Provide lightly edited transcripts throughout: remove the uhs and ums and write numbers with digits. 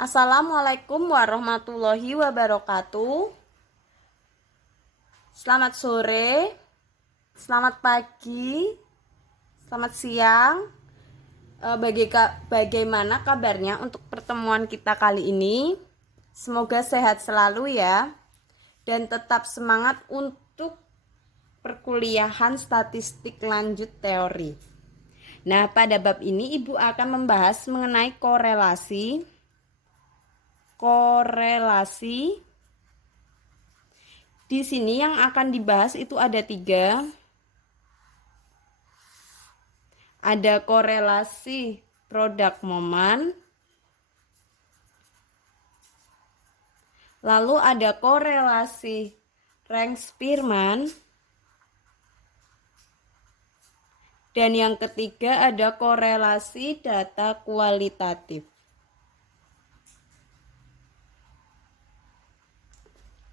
Assalamualaikum warahmatullahi wabarakatuh. Selamat sore, selamat pagi, selamat siang. Bagaimana kabarnya untuk pertemuan kita kali ini? Semoga sehat selalu ya, dan tetap semangat untuk perkuliahan statistik lanjut teori. Nah, pada bab ini Ibu akan membahas mengenai korelasi. Di sini yang akan dibahas itu ada 3. Ada korelasi produk momen, lalu ada korelasi Rank-Spearman, dan yang ketiga ada korelasi data kualitatif.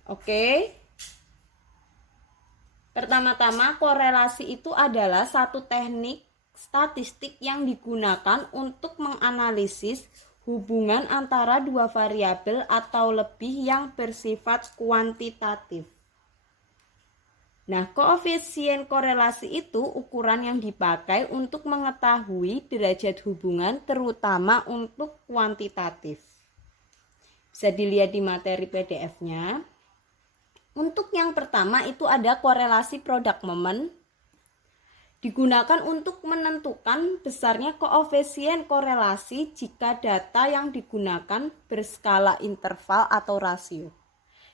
Oke. Pertama-tama, korelasi itu adalah satu teknik statistik yang digunakan untuk menganalisis hubungan antara dua variabel atau lebih yang bersifat kuantitatif. Nah, koefisien korelasi itu ukuran yang dipakai untuk mengetahui derajat hubungan terutama untuk kuantitatif. Bisa dilihat di materi PDF-nya. Untuk yang pertama itu ada korelasi produk momen. Digunakan untuk menentukan besarnya koefisien korelasi jika data yang digunakan berskala interval atau rasio.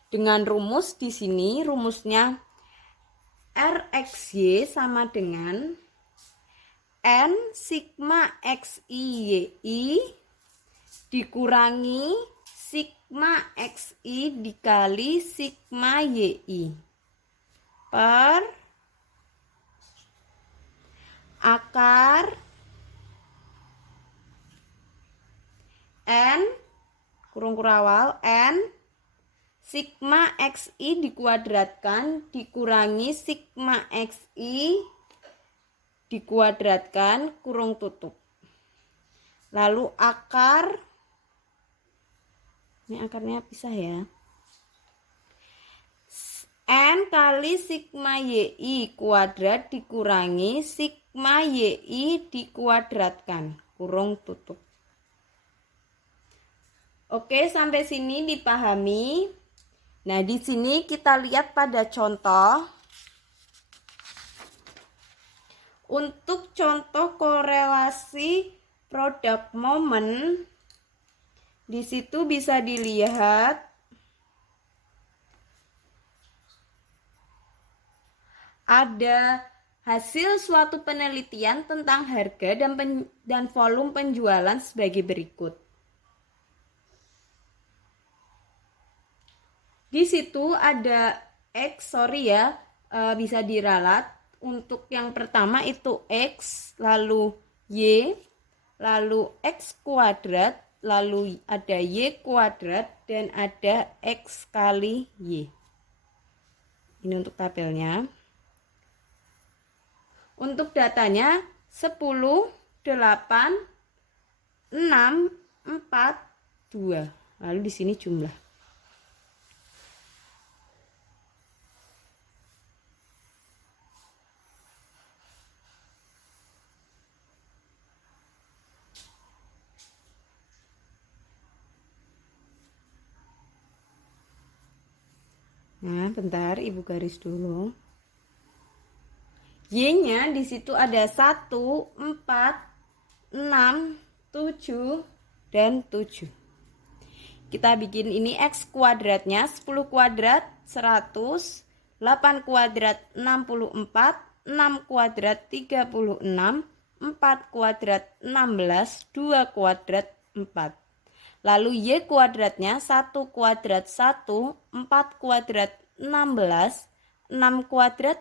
Dengan rumus di sini, rumusnya RXY sama dengan N sigma XI dikurangi sigma XI dikali sigma YI per akar N kurung kurawal N sigma XI dikuadratkan dikurangi sigma XI dikuadratkan kurung tutup. Lalu akar, ini akarnya pisah ya, N kali sigma YI kuadrat dikurangi sigma YI dikuadratkan kurung tutup. Oke, sampai sini dipahami. Nah, di sini kita lihat pada contoh. Untuk contoh korelasi produk momen, di situ bisa dilihat ada hasil suatu penelitian tentang harga dan volume penjualan sebagai berikut. Di situ ada bisa diralat. Untuk yang pertama itu X, lalu Y, lalu X kuadrat, lalu ada Y kuadrat, dan ada X kali Y. Ini untuk tabelnya. Untuk datanya 10, 8, 6, 4, 2. Lalu di sini jumlah. Nah, bentar Ibu garis dulu. Y-nya di situ ada 1, 4, 6, 7, dan 7. Kita bikin ini X kuadratnya 10 kuadrat 100, 8 kuadrat 64, 6 kuadrat 36, 4 kuadrat 16, 2 kuadrat 4. Lalu Y kuadratnya 1 kuadrat 1, 4 kuadrat 16, 6 kuadrat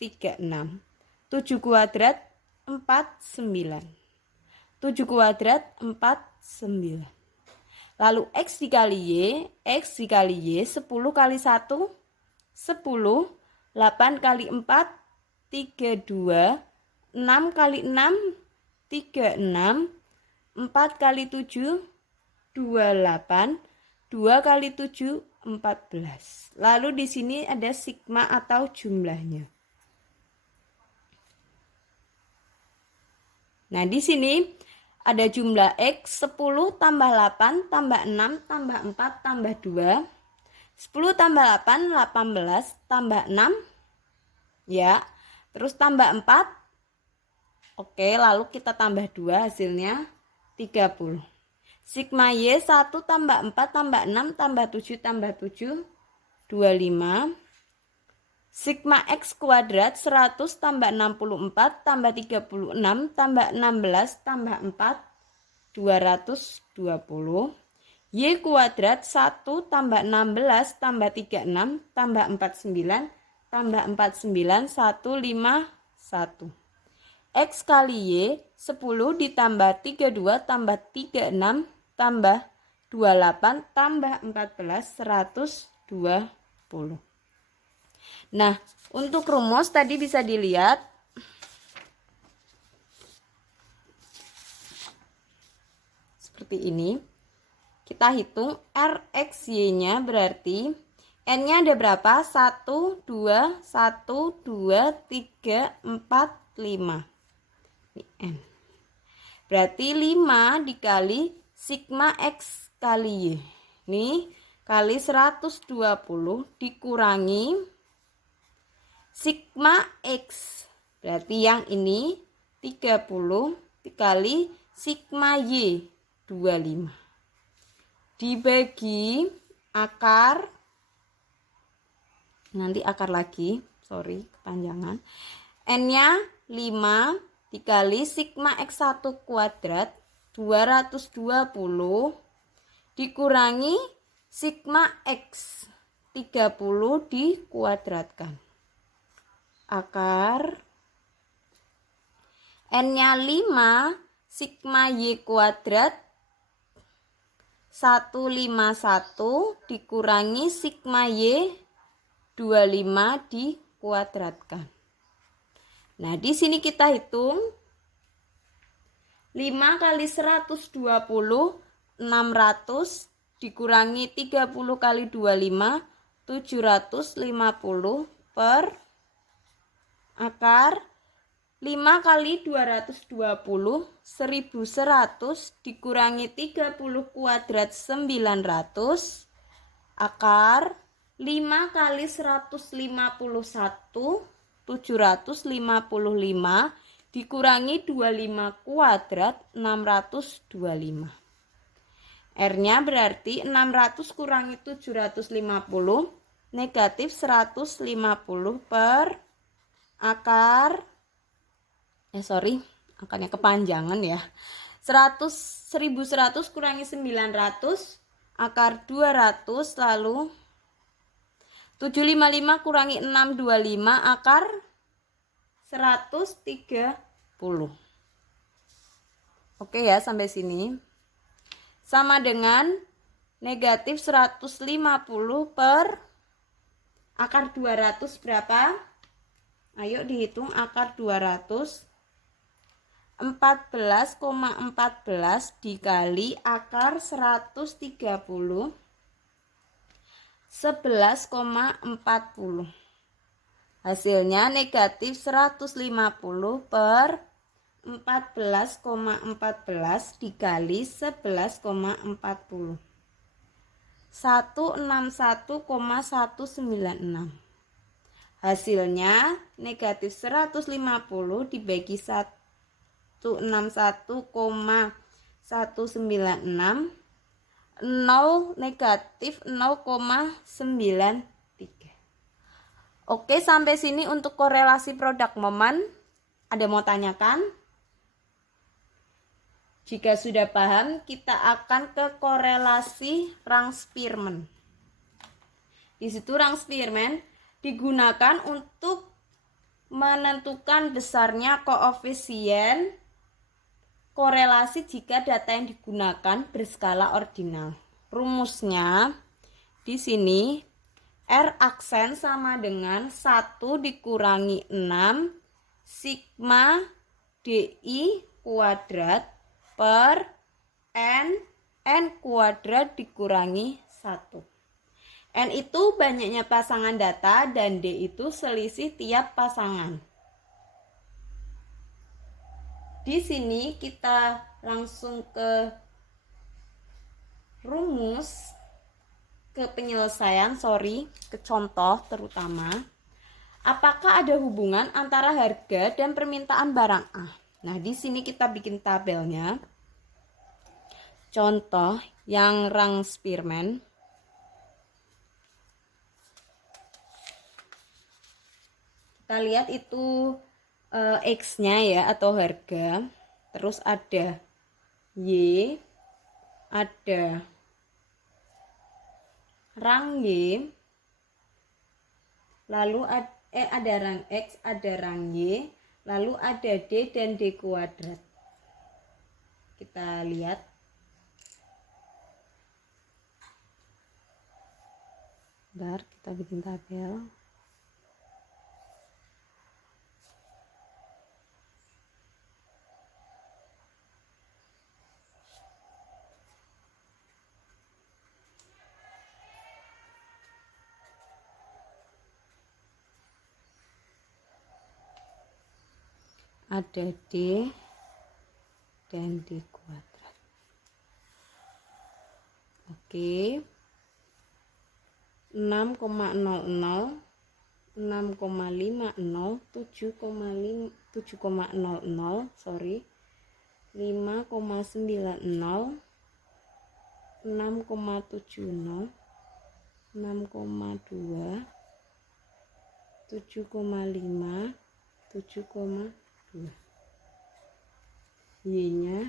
36, 7 kuadrat 4, 9. 7 kuadrat 4, 9. Lalu X dikali Y 10 kali 1, 10, 8 kali 4, 32, 6 kali 6, 36, 4 kali 7, 28, 2 kali 7, 14. Lalu di sini ada sigma atau jumlahnya. Nah, di sini ada jumlah X 10 tambah 8 tambah 6 tambah 4 tambah 2. 10 tambah 8, 18 tambah 6. Ya, terus tambah 4. Oke, lalu kita tambah 2, hasilnya 30. Sigma Y 1 tambah 4 tambah 6 tambah 7 tambah 7, 25. Sigma X kuadrat 100 tambah 64 tambah 36 tambah 16 tambah 4, 220. Y kuadrat 1 tambah 16 tambah 36 tambah 49 tambah 49, 151. X kali Y 10 ditambah 32 tambah 36 tambah 28 tambah 14, 120. Nah, untuk rumus tadi bisa dilihat seperti ini. Kita hitung RXY-nya berarti N-nya ada berapa? 1, 2, 1, 2, 3, 4, 5. Ini N. Berarti 5 dikali sigma X kali Y. Ini kali 120 dikurangi sigma X. Berarti yang ini 30 dikali sigma Y 25. Dibagi akar. Nanti akar lagi. Sorry, kepanjangan. N-nya 5 dikali sigma X1 kuadrat 220 dikurangi sigma X 30 dikuadratkan. Akar N-nya 5 sigma Y kuadrat 151 dikurangi sigma Y 25 dikuadratkan. Nah, di sini kita hitung 5 kali 120, 600 dikurangi 30 kali 25, 750 per akar 5 kali 220, 1100 dikurangi 30 kuadrat 900 akar 5 kali 151, 755 dikurangi 25 kuadrat 625. R-nya berarti 600 kurangi 750 negatif 150 per akar akarnya kepanjangan ya. 1100 kurangi 900 akar 200 lalu 755 kurangi 625 akar 130. Oke ya, sampai sini. Sama dengan negatif 150 per akar 200 berapa? Ayo dihitung akar 200. 14,14 dikali akar 130. 11,40. Hasilnya negatif 150 per 14,14 dikali 11,40. 161,196. Hasilnya negatif 150 dibagi 161,196, 0 negatif 0,93. Oke, sampai sini untuk korelasi produk momen. Ada mau tanyakan? Jika sudah paham, kita akan ke korelasi Rang-Spearman. Di situ Rang-Spearman digunakan untuk menentukan besarnya koefisien korelasi jika data yang digunakan berskala ordinal. Rumusnya di sini R aksen sama dengan 1 dikurangi 6 sigma DI kuadrat per N N kuadrat dikurangi 1. N itu banyaknya pasangan data dan D itu selisih tiap pasangan. Di sini kita langsung ke rumus, ke penyelesaian, ke contoh terutama. Apakah ada hubungan antara harga dan permintaan barang A? Nah, di sini kita bikin tabelnya. Contoh yang rang Spearman. Kita lihat itu X-nya ya, atau harga. Terus ada Y, ada rang Y, lalu ada rang X, ada rang Y, lalu ada D dan D kuadrat. Kita lihat. Bentar, kita bikin tabel. Ada D dan D kuadrat. Oke. 6,00, 6,50, 7,00, 5,90, 6,70, 6,2, 7,5, 7,2. Y-nya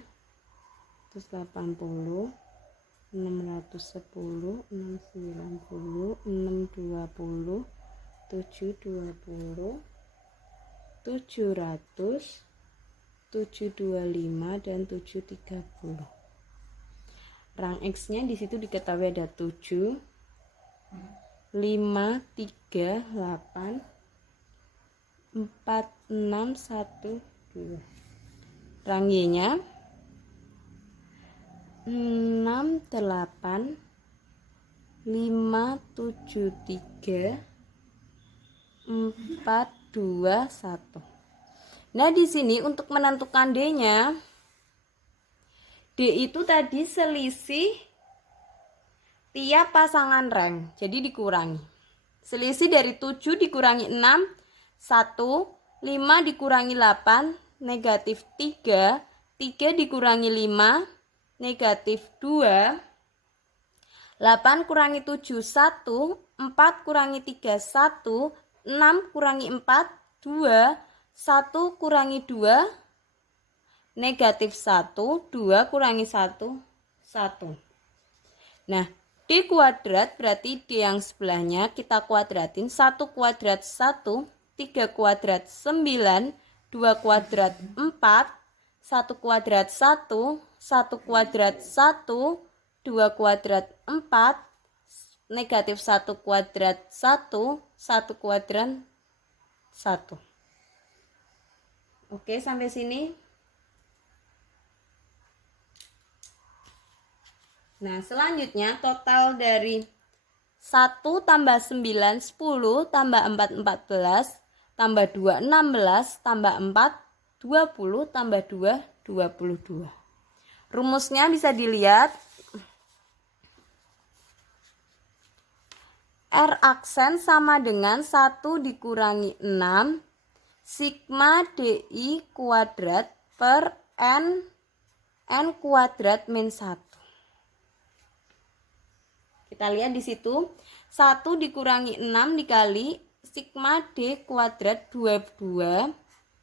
180, 610, 690, 620, 720, 700, 725 dan 730. Rang X-nya di situ diketahui ada 7, 5, 3, 8, 4, 6, 1, 2. Rang Y-nya 6, 8, 5, 7, 3, 4, 2, 1. Nah, di sini untuk menentukan D-nya, D itu tadi selisih tiap pasangan rang. Jadi dikurangi. Selisih dari 7 dikurangi 6, 1, 5 dikurangi 8, negatif 3, 3 dikurangi 5, negatif 2, 8 kurangi 7, 1, 4 kurangi 3, 1, 6 kurangi 4, 2, 1 kurangi 2, negatif 1, 2 kurangi 1, 1. Nah, D kuadrat berarti D yang sebelahnya kita kuadratin. 1 kuadrat 1, 3 kuadrat 9, 2 kuadrat 4, 1 kuadrat 1, 1 kuadrat 1, 2 kuadrat 4, negatif 1 kuadrat 1, 1 kuadrat 1. Oke, sampai sini. Nah, selanjutnya total dari 1 tambah 9, 10, tambah 4, 14, tambah 2, 16, tambah 4, 20, tambah 2, 22. Rumusnya bisa dilihat. R aksen sama dengan 1 dikurangi 6 sigma DI kuadrat per N kuadrat min 1. Kita lihat di situ 1 dikurangi 6 dikali sigma D kuadrat 22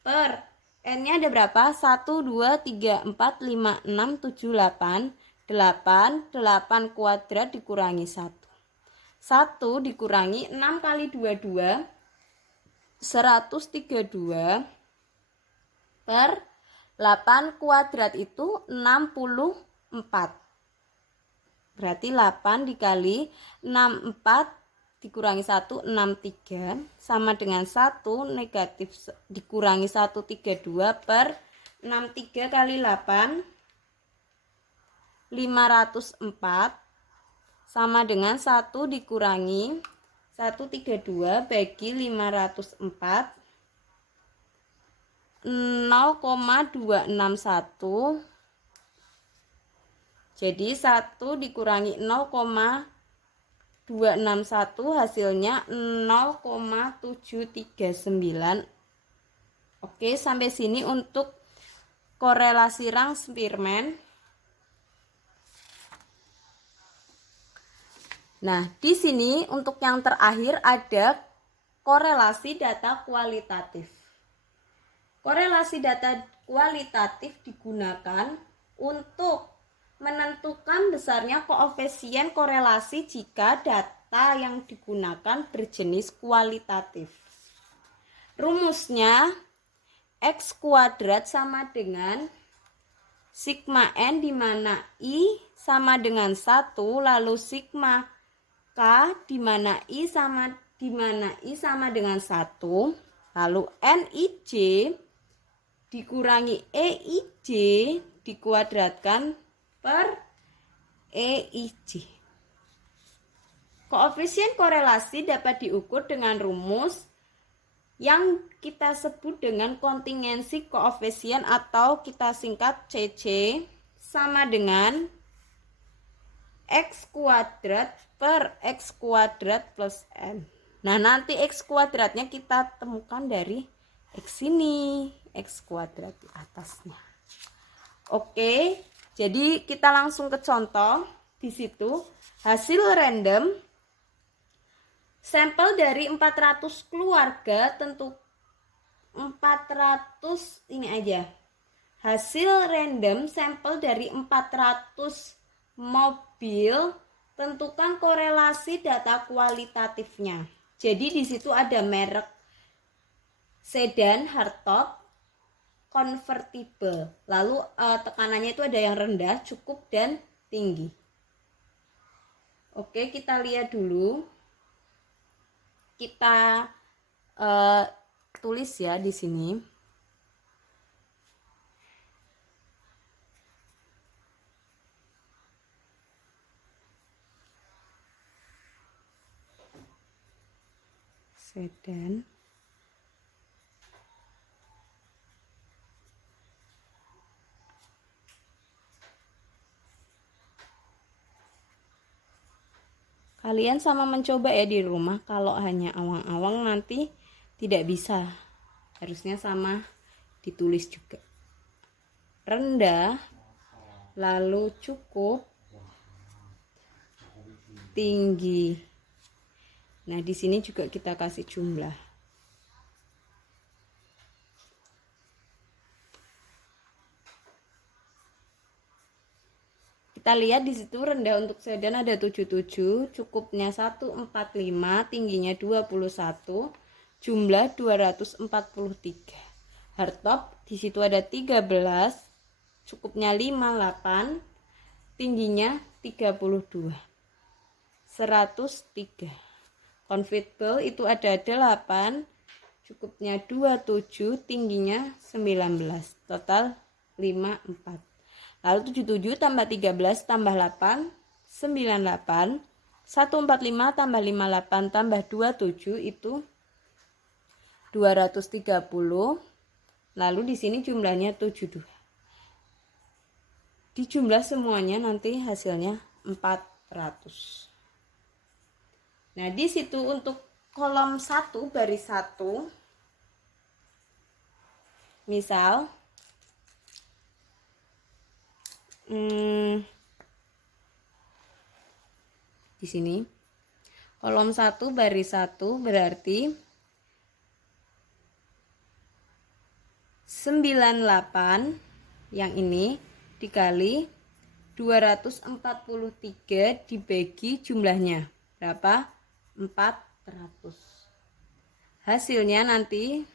per N-nya ada berapa? 1, 2, 3, 4, 5, 6, 7, 8. 8 kuadrat dikurangi 1. 1 dikurangi 6 kali 22, 132 per 8 kuadrat itu 64. Berarti 8 dikali 64 dikurangi 1, 63 sama dengan 1 negatif dikurangi 1, 32 per 63 kali 8 504 sama dengan 1 dikurangi 132 bagi 504 0,261. Jadi 1 dikurangi 0,261 hasilnya 0,739. Oke, sampai sini untuk korelasi rang Spearman. Nah, di sini untuk yang terakhir ada korelasi data kualitatif. Korelasi data kualitatif digunakan untuk menentukan besarnya koefisien korelasi jika data yang digunakan berjenis kualitatif. Rumusnya X kuadrat sama dengan sigma N di mana I sama dengan 1, lalu sigma K di mana I sama dengan 1, lalu NIJ dikurangi EIJ dikuadratkan per EIJ. Koefisien korelasi dapat diukur dengan rumus yang kita sebut dengan kontingensi koefisien atau kita singkat CC sama dengan X kuadrat per X kuadrat plus N. Nah, nanti X kuadratnya kita temukan dari X ini, X kuadrat di atasnya. Oke, jadi kita langsung ke contoh. Di situ hasil random sampel dari 400 keluarga, tentu 400 ini aja. Hasil random sampel dari 400 mobil, tentukan korelasi data kualitatifnya. Jadi di situ ada merek sedan, hardtop, convertible. Lalu tekanannya itu ada yang rendah, cukup, dan tinggi. Oke, kita lihat dulu. Kita tulis ya di sini. Sedan, kalian sama mencoba ya di rumah. Kalau hanya awang-awang nanti tidak bisa. Harusnya sama ditulis juga. Rendah, lalu cukup, tinggi. Nah, di sini juga kita kasih jumlah. Kita lihat di situ rendah untuk sedan ada 77, cukupnya 145, tingginya 21, jumlah 243. Hardtop di situ ada 13, cukupnya 58, tingginya 32. 103. Convertible itu ada 8, cukupnya 27, tingginya 19. Total 54. Lalu 77 tambah 13 tambah 8, 98. 145 tambah 58 tambah 27 itu 230. Lalu di sini jumlahnya 72. Dijumlah semuanya nanti hasilnya 400. Nah, di situ untuk kolom 1 baris 1, misal di sini kolom 1 baris 1 berarti 98 yang ini dikali 243 dibagi jumlahnya berapa? 400. Hasilnya nanti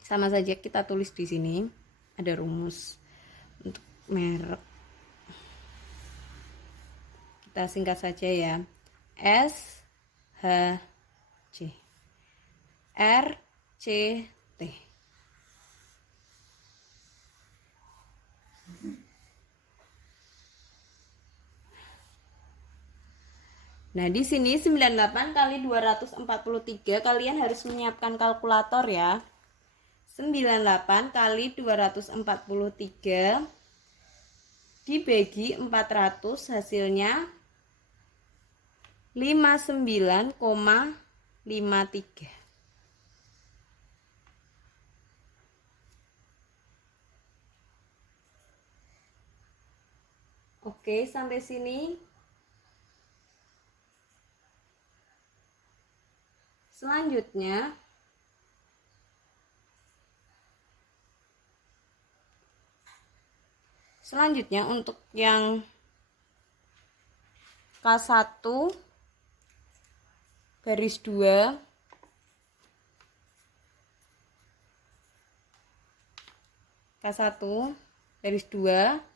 sama saja kita tulis di sini. Ada rumus untuk merek. Kita singkat saja ya. S H C R C T. Nah, di sini 98 kali 243 kalian harus menyiapkan kalkulator ya. 98 kali 243 dibagi 400 hasilnya 59,53. Oke, sampai sini. Selanjutnya untuk yang K1 garis 2 K1 garis 2